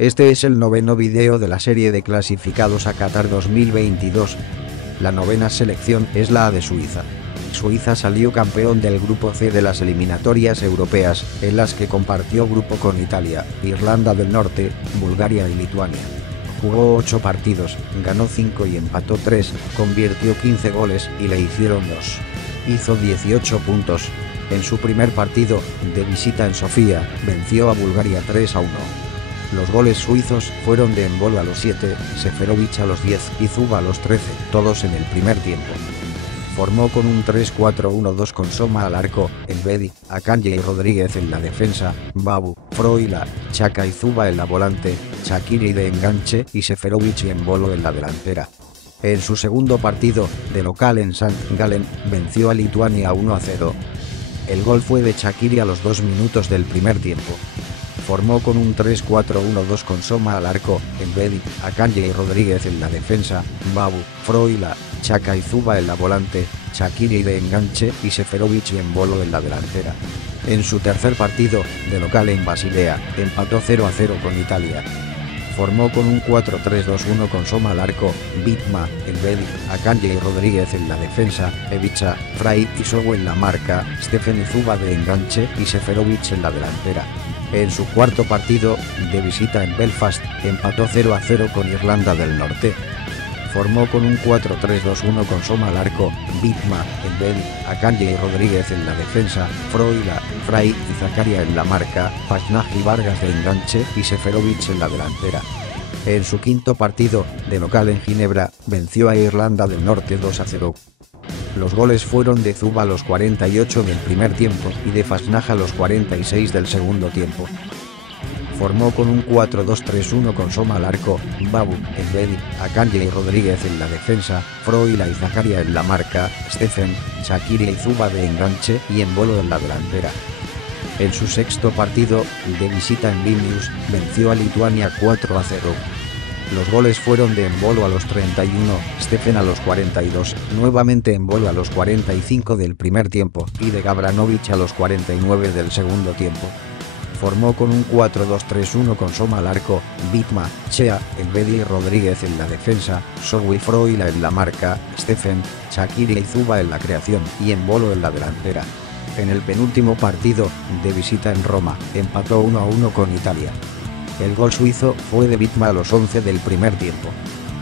Este es el noveno video de la serie de clasificados a Qatar 2022. La novena selección es la de Suiza. Suiza salió campeón del grupo C de las eliminatorias europeas, en las que compartió grupo con Italia, Irlanda del Norte, Bulgaria y Lituania. Jugó 8 partidos, ganó 5 y empató 3, convirtió 15 goles y le hicieron 2. Hizo 18 puntos. En su primer partido, de visita en Sofía, venció a Bulgaria 3-1. Los goles suizos fueron de Embolo a los 7, Seferovic a los 10 y Zuba a los 13, todos en el primer tiempo. Formó con un 3-4-1-2 con Soma al arco, Elvedi, Akanji y Rodríguez en la defensa, Babu, Froila, Xhaka y Zuba en la volante, Shaqiri de enganche y Seferovic y Embolo en la delantera. En su segundo partido, de local en St. Gallen, venció a Lituania 1-0. El gol fue de Shaqiri a los 2 minutos del primer tiempo. Formó con un 3-4-1-2 con Soma al arco, Elvedi, Akanji y Rodríguez en la defensa, Babu, Froila, Xhaka y Zuba en la volante, Shaqiri de enganche y Seferovic y Embolo en la delantera. En su tercer partido, de local en Basilea, empató 0-0 con Italia. Formó con un 4-3-2-1 con Soma al arco, Bitma, Elvedi, Akanji y Rodríguez en la defensa, Evicha, Fray y Sogo en la marca, Stephen y Zuba de enganche y Seferovic en la delantera. En su cuarto partido, de visita en Belfast, empató 0-0 con Irlanda del Norte. Formó con un 4-3-2-1 con Soma al arco, Bitma, Elvedi, Akanji y Rodríguez en la defensa, Froila, Fray y Zakaria en la marca, Pasnaj y Vargas de enganche y Seferovic en la delantera. En su quinto partido, de local en Ginebra, venció a Irlanda del Norte 2-0. Los goles fueron de Zuba a los 48 del primer tiempo y de Pasnaj a los 46 del segundo tiempo. Formó con un 4-2-3-1 con Soma al arco, Babu, Elvedi, Akanji y Rodríguez en la defensa, Froila y Zakaria en la marca, Stephen, Shaqiri y Zuba de enganche y Embolo en la delantera. En su sexto partido, de visita en Vilnius, venció a Lituania 4-0. Los goles fueron de Embolo a los 31, Stephen a los 42, nuevamente Embolo a los 45 del primer tiempo y de Gavranovic a los 49 del segundo tiempo. Formó con un 4-2-3-1 con Soma al arco, Bitma, Chea, Elvedi y Rodríguez en la defensa, Sogo y Froila en la marca, Stephen, Shaqiri y Zuba en la creación y Embolo en la delantera. En el penúltimo partido, de visita en Roma, empató 1-1 con Italia. El gol suizo fue de Bitma a los 11 del primer tiempo.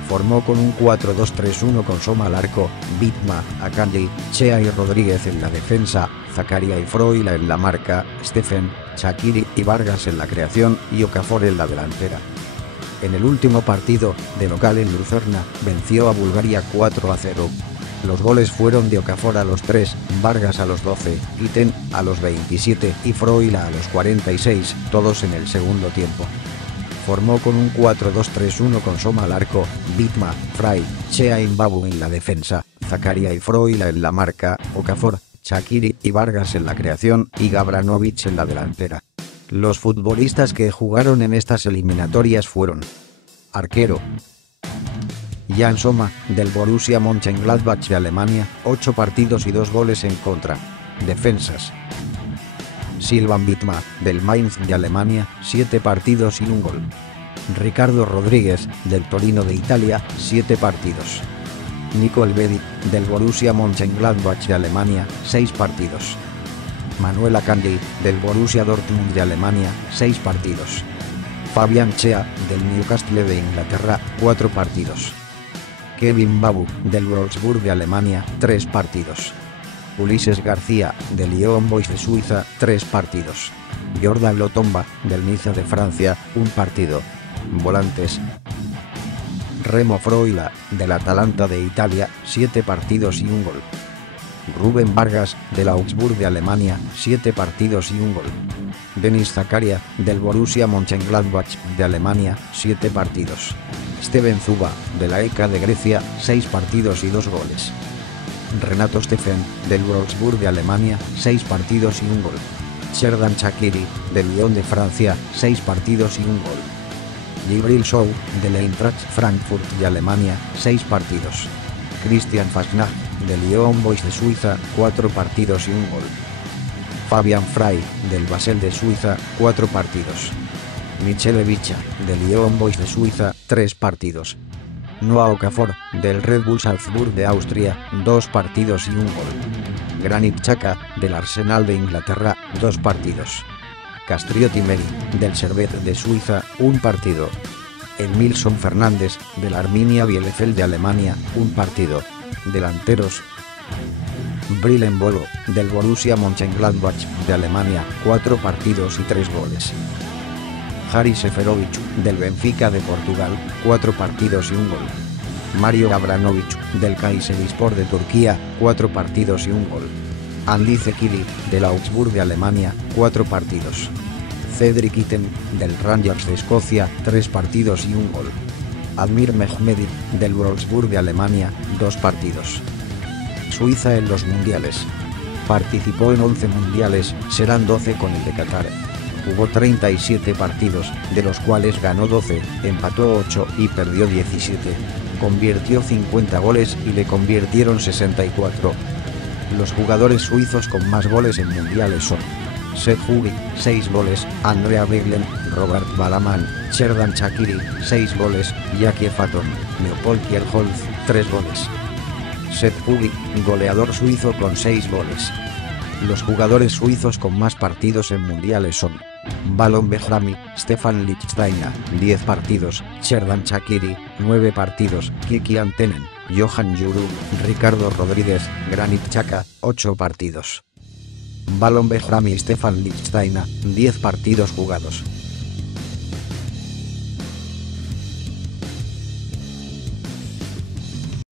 Formó con un 4-2-3-1 con Soma al arco, Bitma, Akanji, Chea y Rodríguez en la defensa, Zakaria y Froila en la marca, Stephen, Shaqiri y Vargas en la creación y Okafor en la delantera. En el último partido, de local en Lucerna, venció a Bulgaria 4-0. Los goles fueron de Okafor a los 3, Vargas a los 12, Iten a los 27 y Froila a los 46, todos en el segundo tiempo. Formó con un 4-2-3-1 con Soma al arco, Bitma, Fray, Chea y Babu en la defensa, Zakaria y Froila en la marca, Okafor, Shaqiri y Vargas en la creación y Gavranovic en la delantera. Los futbolistas que jugaron en estas eliminatorias fueron: arquero, Jan Soma, del Borussia Mönchengladbach de Alemania, 8 partidos y 2 goles en contra. Defensas: Silvan Bitma, del Mainz de Alemania, 7 partidos y 1 gol. Ricardo Rodríguez, del Torino de Italia, 7 partidos. Nico Elvedi, del Borussia Mönchengladbach de Alemania, 6 partidos. Manuel Akanji, del Borussia Dortmund de Alemania, 6 partidos. Fabian Chea, del Newcastle de Inglaterra, 4 partidos. Kevin Babu, del Wolfsburg de Alemania, 3 partidos. Ulises García, del Lyon Boys de Suiza, 3 partidos. Jordan Lotomba, del Niza de Francia, 1 partido. Volantes: Remo Froila, del Atalanta de Italia, 7 partidos y 1 gol. Rubén Vargas, del Augsburg de Alemania, 7 partidos y 1 gol. Denis Zakaria, del Borussia Mönchengladbach de Alemania, 7 partidos. Steven Zuba, de la EK de Grecia, 6 partidos y 2 goles. Renato Stephen, del Wolfsburg de Alemania, 6 partidos y 1 gol. Xherdan Shaqiri, del Lyon de Francia, 6 partidos y 1 gol. Djibril Sow, del Eintracht Frankfurt de Alemania, 6 partidos. Christian Pasnaj, del Lyon Boys de Suiza, 4 partidos y 1 gol. Fabian Fray, del Basel de Suiza, 4 partidos. Michele Bicha, del Young Boys de Suiza, 3 partidos. Noah Okafor, del Red Bull Salzburg de Austria, 2 partidos y 1 gol. Granit Xhaka, del Arsenal de Inglaterra, 2 partidos. Castrioti Meri, del Servette de Suiza, 1 partido. Emilson Fernández, del Arminia Bielefeld de Alemania, 1 partido. Delanteros: Bril Mbolo, del Borussia Mönchengladbach de Alemania, 4 partidos y 3 goles. Haris Seferovic, del Benfica de Portugal, 4 partidos y 1 gol. Mario Abramovich, del Kayserispor de Turquía, 4 partidos y 1 gol. Andy Zekiri, del Augsburg de Alemania, 4 partidos. Cedric Itten, del Rangers de Escocia, 3 partidos y 1 gol. Admir Mehmedi, del Wolfsburg de Alemania, 2 partidos. Suiza en los mundiales. Participó en 11 mundiales, serán 12 con el de Qatar. Jugó 37 partidos, de los cuales ganó 12, empató 8 y perdió 17. Convirtió 50 goles y le convirtieron 64. Los jugadores suizos con más goles en mundiales son: Seth Hugi, 6 goles, Andrea Beglen, Robert Balaman, Xherdan Shaqiri, 6 goles, Jackie Faton, Leopold Kierholz, 3 goles. Seth Hugi, goleador suizo con 6 goles. Los jugadores suizos con más partidos en mundiales son: Ballon Behrami, Stefan Lichtsteiner, 10 partidos, Xherdan Shaqiri, 9 partidos, Kiki Antenen, Johan Djourou, Ricardo Rodríguez, Granit Xhaka, 8 partidos. Ballon Behrami y Stefan Lichtsteiner, 10 partidos jugados.